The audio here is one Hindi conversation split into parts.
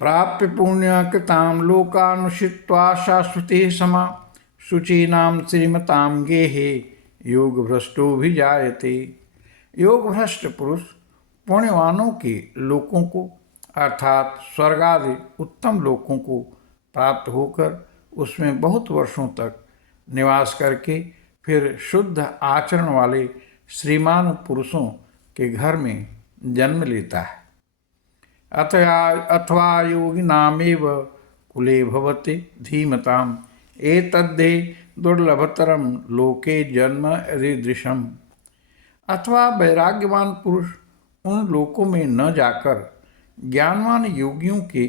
प्राप्य पुण्यकृतां लोकानुषित्वा शाश्वती समा शुचीनां श्रीमतां गेहे योगभ्रष्टोभिजायते। योगभ्रष्ट पुरुष पुण्यवानों के लोकों को अर्थात स्वर्ग आदि उत्तम लोकों को प्राप्त होकर उसमें बहुत वर्षों तक निवास करके फिर शुद्ध आचरण वाले श्रीमान पुरुषों के घर में जन्म लेता है। अथवा योगिनामेव कुले भवति धीमताम् एतद्धे दुर्लभतरम लोके जन्म रीदृशम। अथवा वैराग्यवान पुरुष उन लोकों में न जाकर ज्ञानवान योगियों के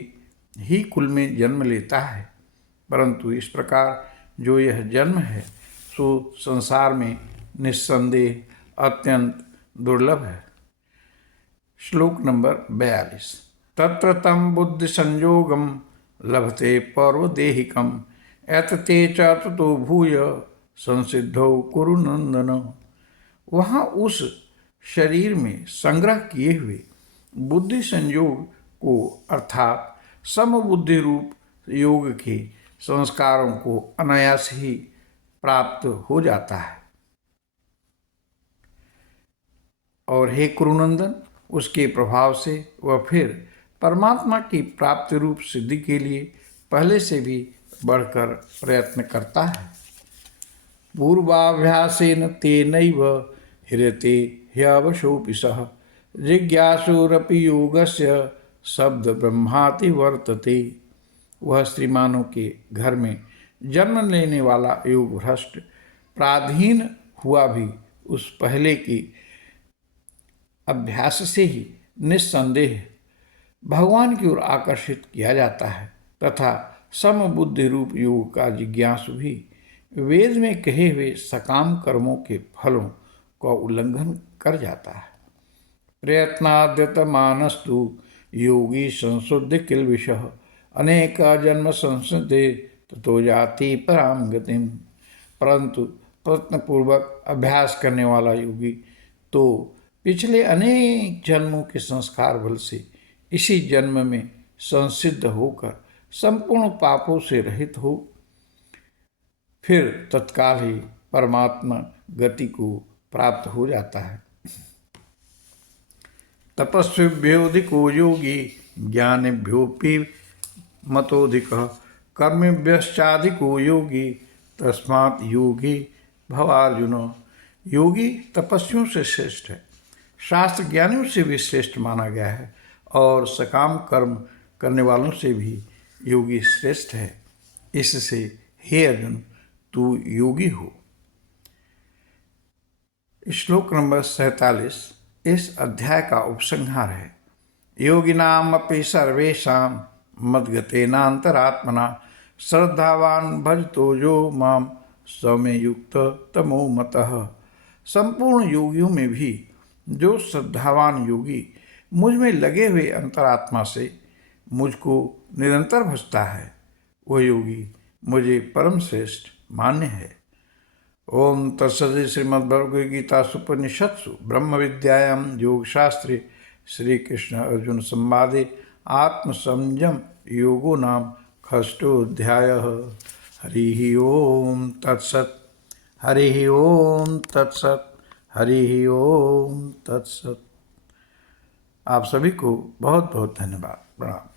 ही कुल में जन्म लेता है, परंतु इस प्रकार जो यह जन्म है सो संसार में निस्संदेह अत्यंत दुर्लभ है। श्लोक नंबर 42। तत्र तम बुद्धि संयोगम लभते पौर्वदेहिकम एतते च ततो भूय संसिद्धौ कुरु नंदन। वहाँ उस शरीर में संग्रह किए हुए बुद्धि संयोग को अर्थात समबुद्धि रूप योग के संस्कारों को अनायास ही प्राप्त हो जाता है। और हे कुरुनंदन, उसके प्रभाव से वह फिर परमात्मा की प्राप्ति रूप सिद्धि के लिए पहले से भी बढ़कर प्रयत्न करता है। पूर्वाभ्यासेन तेनैव ह्रियते ह्यवशोऽपि सः जिज्ञासुरपि योगस्य शब्द ब्रह्माति वर्तते। वह श्रीमानों के घर में जन्म लेने वाला योग भ्रष्ट पराधीन हुआ भी उस पहले की अभ्यास से ही निस्संदेह भगवान की ओर आकर्षित किया जाता है तथा समबुद्धि रूप योग का जिज्ञासु भी वेद में कहे हुए सकाम कर्मों के फलों का उल्लंघन कर जाता है। प्रयत्नाद्यत मानस्तु योगी संशुद्ध किल विषः अनेक जन्म संसिद्धे ततो जाति पराम गतिम। परंतु प्रयत्नपूर्वक अभ्यास करने वाला योगी तो पिछले अनेक जन्मों के संस्कार बल से इसी जन्म में संसिद्ध होकर संपूर्ण पापों से रहित हो फिर तत्काल ही परमात्मा गति को प्राप्त हो जाता है। तपस्विभ्योऽधिको योगी ज्ञानिभ्योऽपि मतोऽधिकः कर्मिभ्यश्चाधिको योगी तस्मात् योगी भवार्जुन। योगी तपस्वियों से श्रेष्ठ है, शास्त्र ज्ञानियों से भी श्रेष्ठ माना गया है और सकाम कर्म करने वालों से भी योगी श्रेष्ठ है। इससे हे अर्जुन, तू योगी हो। श्लोक नंबर 47 इस अध्याय का उपसंहार है। योगिनाम अपि सर्वेषां मद्गतेनान्तरात्मना श्रद्धावान भजतो जो माम सौम्य युक्त तमो मतः। संपूर्ण योगियों में भी जो श्रद्धावान योगी मुझ में लगे हुए अंतरात्मा से मुझको निरंतर भजता है, वह योगी मुझे परम श्रेष्ठ मान्य है। ओम तत्सदिति श्रीमद्भगवद्गीतासु उपनिषत्सु ब्रह्म विद्यायां योगशास्त्रे श्री कृष्ण अर्जुन संवादे आत्मसंयम योगो नाम षष्ठोऽध्यायः। हरि ओम तत्सत्। हरि ओम तत्सत्। हरि ओम तत्सत्। आप सभी को बहुत बहुत धन्यवाद। प्रणाम।